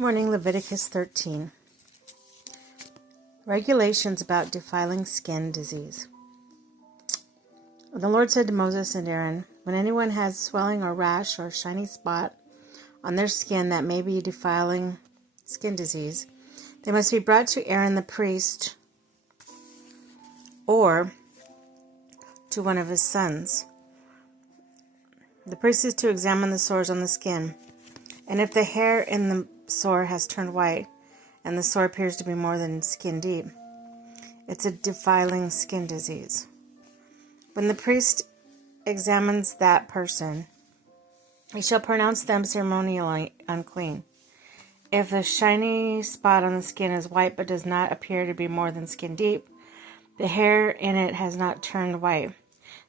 Morning, Leviticus 13. Regulations about defiling skin disease. The Lord said to Moses and Aaron, when anyone has swelling or rash or shiny spot on their skin that may be defiling skin disease, they must be brought to Aaron the priest or to one of his sons. The priest is to examine the sores on the skin, and if the hair in the sore has turned white, and the sore appears to be more than skin deep, it's a defiling skin disease. When the priest examines that person, he shall pronounce them ceremonially unclean. If the shiny spot on the skin is white but does not appear to be more than skin deep, the hair in it has not turned white,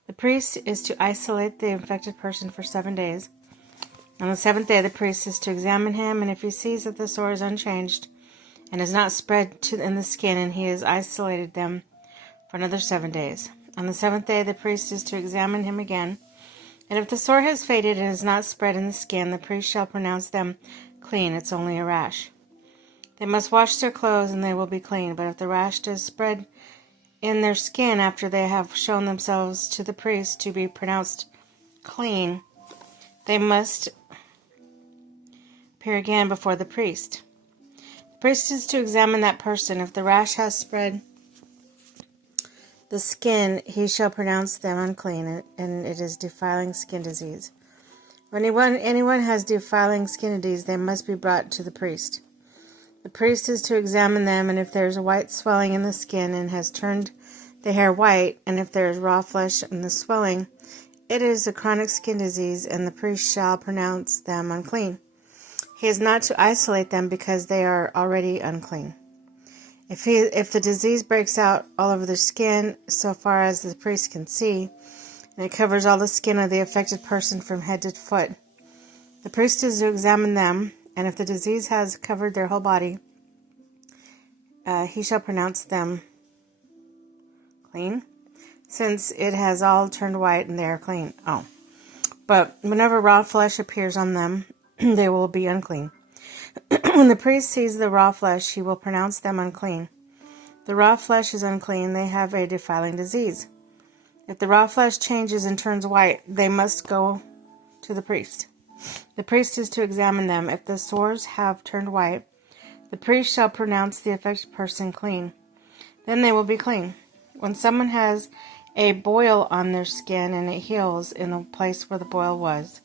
the priest is to isolate the infected person for 7 days. On the seventh day, the priest is to examine him, and if he sees that the sore is unchanged and has not spread in the skin, and he has isolated them for another 7 days. On the seventh day, the priest is to examine him again, and if the sore has faded and has not spread in the skin, the priest shall pronounce them clean. It's only a rash. They must wash their clothes, and they will be clean. But if the rash does spread in their skin after they have shown themselves to the priest to be pronounced clean, they must appear again before the priest. The priest is to examine that person. If the rash has spread the skin, he shall pronounce them unclean, and it is defiling skin disease. When anyone has defiling skin disease, they must be brought to the priest. The priest is to examine them, and if there is a white swelling in the skin and has turned the hair white, and if there is raw flesh in the swelling, it is a chronic skin disease, and the priest shall pronounce them unclean. He is not to isolate them because they are already unclean. If the disease breaks out all over their skin so far as the priest can see, and it covers all the skin of the affected person from head to foot, the priest is to examine them, and if the disease has covered their whole body, he shall pronounce them clean, since it has all turned white and they are clean. But whenever raw flesh appears on them, they will be unclean. When the priest sees the raw flesh, he will pronounce them unclean. The raw flesh is unclean. They have a defiling disease. If the raw flesh changes and turns white, they must go to the priest. The priest is to examine them. If the sores have turned white, the priest shall pronounce the affected person clean. Then they will be clean. When someone has a boil on their skin and it heals in the place where the boil was,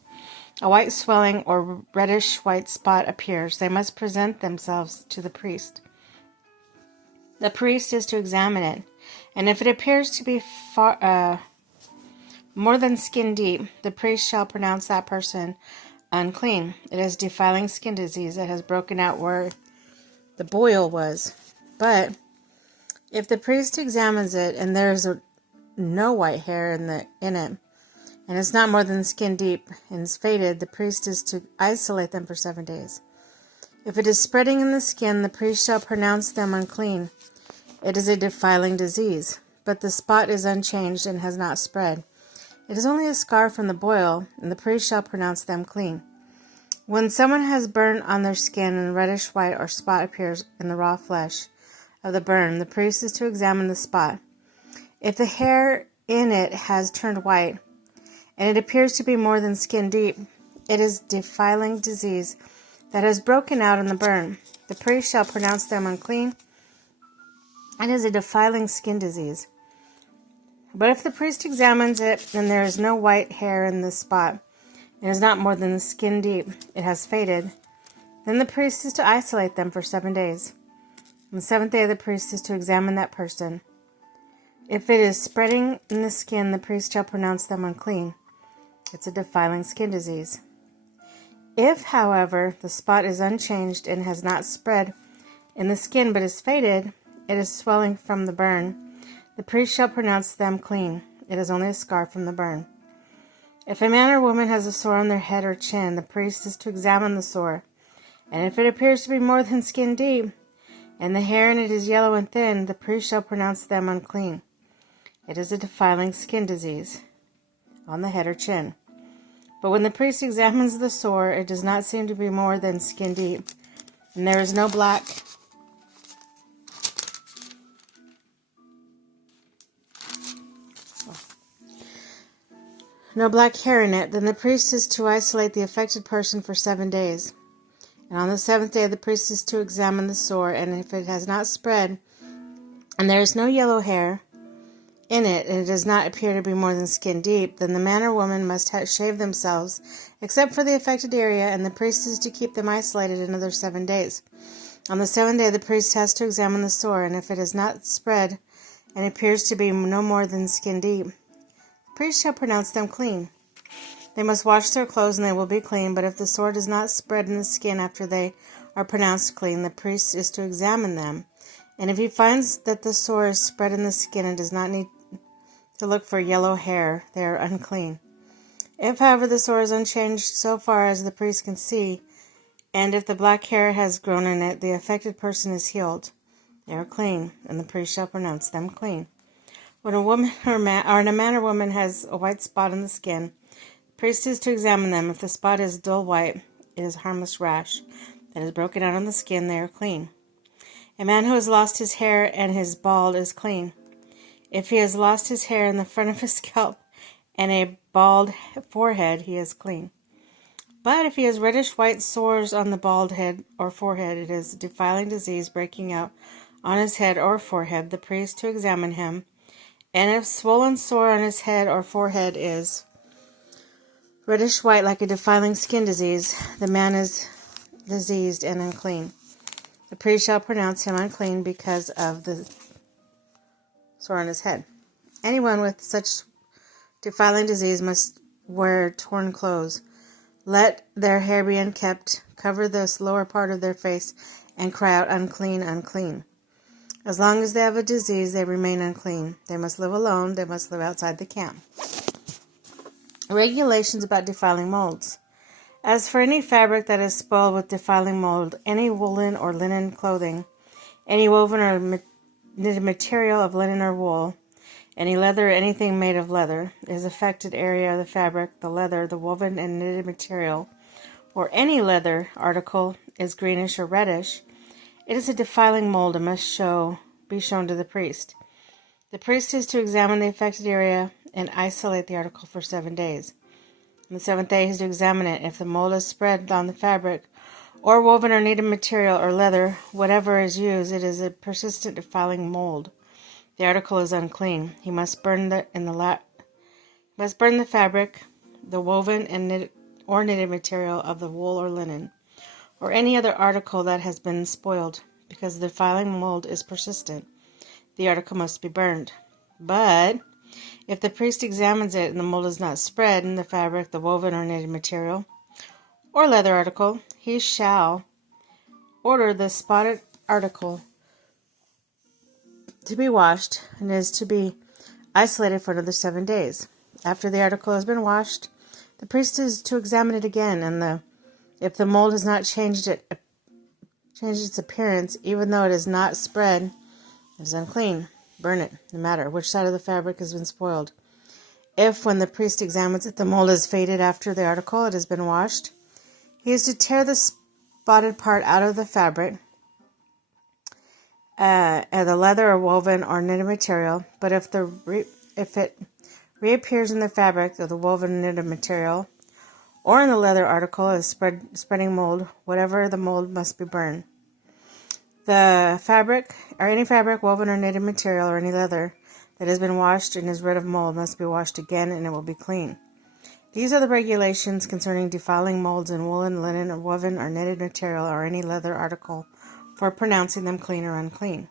a white swelling or reddish white spot appears, they must present themselves to the priest. The priest is to examine it, and if it appears to be more than skin deep, the priest shall pronounce that person unclean. It is defiling skin disease that has broken out where the boil was. But if the priest examines it and there is no white hair in it, and it's not more than skin deep and is faded, the priest is to isolate them for 7 days. If it is spreading in the skin, the priest shall pronounce them unclean. It is a defiling disease, but the spot is unchanged and has not spread. It is only a scar from the boil, and the priest shall pronounce them clean. When someone has burn on their skin and a reddish white or spot appears in the raw flesh of the burn, the priest is to examine the spot. If the hair in it has turned white, and it appears to be more than skin deep, it is defiling disease that has broken out in the burn. The priest shall pronounce them unclean. It is a defiling skin disease. But if the priest examines it and there is no white hair in the spot, and is not more than skin deep, it has faded, then the priest is to isolate them for 7 days. On the seventh day, the priest is to examine that person. If it is spreading in the skin, the priest shall pronounce them unclean. It's a defiling skin disease. If, however, the spot is unchanged and has not spread in the skin but is faded, it is swelling from the burn, the priest shall pronounce them clean. It is only a scar from the burn. If a man or woman has a sore on their head or chin, the priest is to examine the sore, and if it appears to be more than skin deep, and the hair in it is yellow and thin, the priest shall pronounce them unclean. It is a defiling skin disease on the head or chin. But when the priest examines the sore, it does not seem to be more than skin deep, And there is no black hair in it, then the priest is to isolate the affected person for 7 days. And on the 7th day the priest is to examine the sore, and if it has not spread, and there is no yellow hair in it, and it does not appear to be more than skin deep, then the man or woman must shave themselves, except for the affected area, and the priest is to keep them isolated another 7 days. On the 7th day the priest has to examine the sore, and if it has not spread, and appears to be no more than skin deep, the priest shall pronounce them clean. They must wash their clothes, and they will be clean, but if the sore does not spread in the skin after they are pronounced clean, the priest is to examine them. And if he finds that the sore is spread in the skin and does not need to look for yellow hair, they are unclean. If, however, the sore is unchanged so far as the priest can see, and if the black hair has grown in it, the affected person is healed. They are clean, and the priest shall pronounce them clean. When a woman or a man or woman has a white spot on the skin, the priest is to examine them. If the spot is dull white, it is a harmless rash that is broken out on the skin. They are clean. A man who has lost his hair and is bald is clean. If he has lost his hair in the front of his scalp and a bald forehead, he is clean. But if he has reddish-white sores on the bald head or forehead, it is a defiling disease breaking out on his head or forehead, the priest to examine him. And if swollen sore on his head or forehead is reddish-white like a defiling skin disease, the man is diseased and unclean. The priest shall pronounce him unclean because of the sore on his head. Anyone with such defiling disease must wear torn clothes. Let their hair be unkempt, cover the lower part of their face, and cry out, unclean, unclean. As long as they have a disease, they remain unclean. They must live alone. They must live outside the camp. Regulations about defiling molds. As for any fabric that is spoiled with defiling mold, any woolen or linen clothing, any woven or knitted material of linen or wool, any leather or anything made of leather, is affected area of the fabric, the leather, the woven and knitted material, or any leather article is greenish or reddish, it is a defiling mold and must be shown to the priest. The priest is to examine the affected area and isolate the article for 7 days. On the 7th day he is to examine it. If the mold is spread on the fabric, or woven or knitted material or leather, whatever is used, it is a persistent defiling mold. The article is unclean. He must burn the fabric, the woven and knitted material of the wool or linen, or any other article that has been spoiled, because the defiling mold is persistent. The article must be burned. But if the priest examines it and the mold is not spread in the fabric, the woven or knitted material, or leather article, he shall order the spotted article to be washed and is to be isolated for another 7 days. After the article has been washed, the priest is to examine it again, and if the mold has not changed its appearance, even though it is not spread, it is unclean. Burn it, no matter which side of the fabric has been spoiled. If, when the priest examines it, the mold has faded after the article it has been washed, he is to tear the spotted part out of the fabric, the leather or woven or knitted material. But if it reappears in the fabric or the woven knitted material, or in the leather article as spreading mold, whatever the mold must be burned. The fabric, or any fabric, woven or knitted material, or any leather that has been washed and is rid of mold must be washed again, and it will be clean. These are the regulations concerning defiling molds in woolen, linen, or woven or knitted material, or any leather article, for pronouncing them clean or unclean.